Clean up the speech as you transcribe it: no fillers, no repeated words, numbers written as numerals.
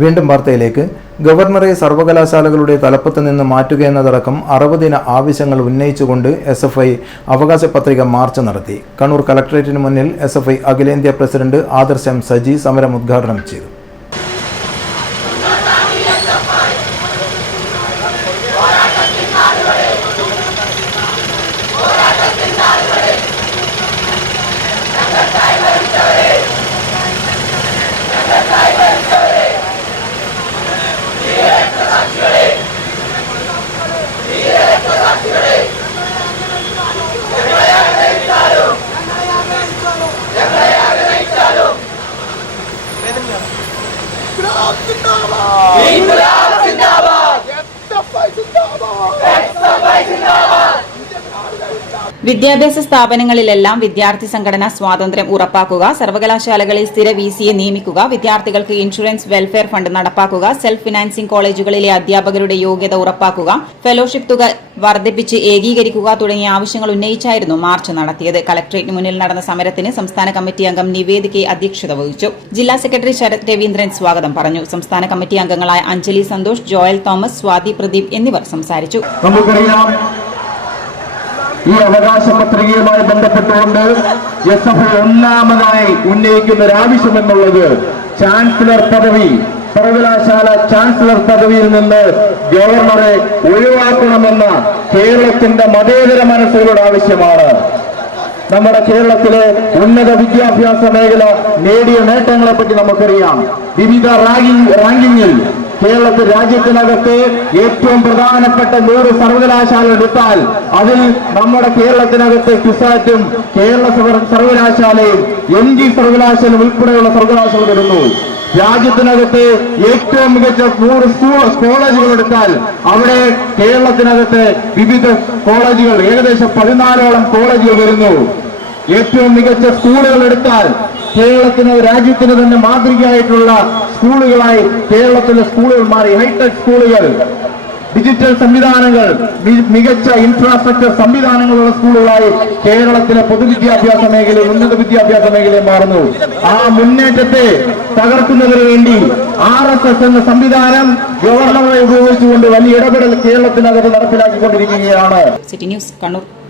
വീണ്ടും വാർത്തയിലേക്ക്. ഗവർണറെ സർവകലാശാലകളുടെ തലപ്പത്ത് നിന്ന് മാറ്റുകയെന്നതടക്കം 60 ദിന ആവശ്യങ്ങൾ ഉന്നയിച്ചുകൊണ്ട് SFI അവകാശ പത്രിക മാർച്ച് നടത്തി. കണ്ണൂർ കളക്ടറേറ്റിന് മുന്നിൽ SFI അഖിലേന്ത്യാ പ്രസിഡന്റ് ആദർശ് M. സജി സമരം ഉദ്ഘാടനം ചെയ്തു. വിദ്യാഭ്യാസ സ്ഥാപനങ്ങളിലെല്ലാം വിദ്യാർത്ഥി സംഘടനാ സ്വാതന്ത്ര്യം ഉറപ്പാക്കുക, സർവകലാശാലകളിൽ സ്ഥിര VCയെ നിയമിക്കുക, വിദ്യാർത്ഥികൾക്ക് ഇൻഷുറൻസ് വെൽഫെയർ ഫണ്ട് നടപ്പാക്കുക, സെൽഫ് ഫിനാൻസിംഗ് കോളേജുകളിലെ അധ്യാപകരുടെ യോഗ്യത ഉറപ്പാക്കുക, ഫെലോഷിപ്പ് തുക വർദ്ധിപ്പിച്ച് ഏകീകരിക്കുക തുടങ്ങിയ ആവശ്യങ്ങൾ ഉന്നയിച്ചായിരുന്നു മാർച്ച് നടത്തിയത്. കളക്ടറേറ്റിന് മുന്നിൽ നടന്ന സമരത്തിന് സംസ്ഥാന കമ്മിറ്റി അംഗം നിവേദിക അധ്യക്ഷത വഹിച്ചു. ജില്ലാ സെക്രട്ടറി ശരത് രവീന്ദ്രൻ സ്വാഗതം പറഞ്ഞു. സംസ്ഥാന കമ്മിറ്റി അംഗങ്ങളായ അഞ്ജലി സന്തോഷ്, ജോയൽ തോമസ്, സ്വാതി പ്രദീപ് എന്നിവർ സംസാരിച്ചു. ഈ അവകാശ പത്രികയുമായി ബന്ധപ്പെട്ടുകൊണ്ട് SFI ഒന്നാമതായി ഉന്നയിക്കുന്ന ഒരു ആവശ്യമെന്നുള്ളത് ചാൻസലർ പദവി, സർവകലാശാല ചാൻസലർ പദവിയിൽ നിന്ന് ഗവർണറെ ഒഴിവാക്കണമെന്ന കേരളത്തിന്റെ മതേതര മനസ്സുകളുടെ ആവശ്യമാണ്. നമ്മുടെ കേരളത്തിലെ ഉന്നത വിദ്യാഭ്യാസ മേഖല നേടിയ നേട്ടങ്ങളെ പറ്റി നമുക്കറിയാം. വിവിധ റാങ്കിങ്ങിൽ കേരളത്തിൽ രാജ്യത്തിനകത്ത് ഏറ്റവും പ്രധാനപ്പെട്ട 100 സർവകലാശാല എടുത്താൽ അതിൽ നമ്മുടെ കേരളത്തിനകത്ത് ക്യുസാറ്റും കേരള സർവകലാശാലയും MG സർവകലാശാല ഉൾപ്പെടെയുള്ള സർവകലാശാല വരുന്നു. രാജ്യത്തിനകത്ത് ഏറ്റവും മികച്ച 100 കോളേജുകൾ എടുത്താൽ അവിടെ കേരളത്തിനകത്ത് വിവിധ കോളേജുകൾ ഏകദേശം 14ഓളം കോളേജുകൾ വരുന്നു. ഏറ്റവും മികച്ച സ്കൂളുകൾ എടുത്താൽ കേരളത്തിന് രാജ്യത്തിന് തന്നെ മാതൃകയായിട്ടുള്ള സ്കൂളുകളായി കേരളത്തിലെ സ്കൂളുകൾ മാറി. ഹൈടെക് സ്കൂളുകൾ, ഡിജിറ്റൽ സംവിധാനങ്ങൾ, മികച്ച ഇൻഫ്രാസ്ട്രക്ചർ സംവിധാനങ്ങളുള്ള സ്കൂളുകളായി കേരളത്തിലെ പൊതുവിദ്യാഭ്യാസ മേഖലയും ഉന്നത വിദ്യാഭ്യാസ മേഖലയും മാറുന്നു. ആ മുന്നേറ്റത്തെ തകർക്കുന്നതിന് വേണ്ടി RSS എന്ന സംവിധാനം ഗവർണറെ ഉപയോഗിച്ചുകൊണ്ട് വലിയ ഇടപെടൽ കേരളത്തിനകത്ത് നടപ്പിലാക്കിക്കൊണ്ടിരിക്കുകയാണ്. City News, Kannur.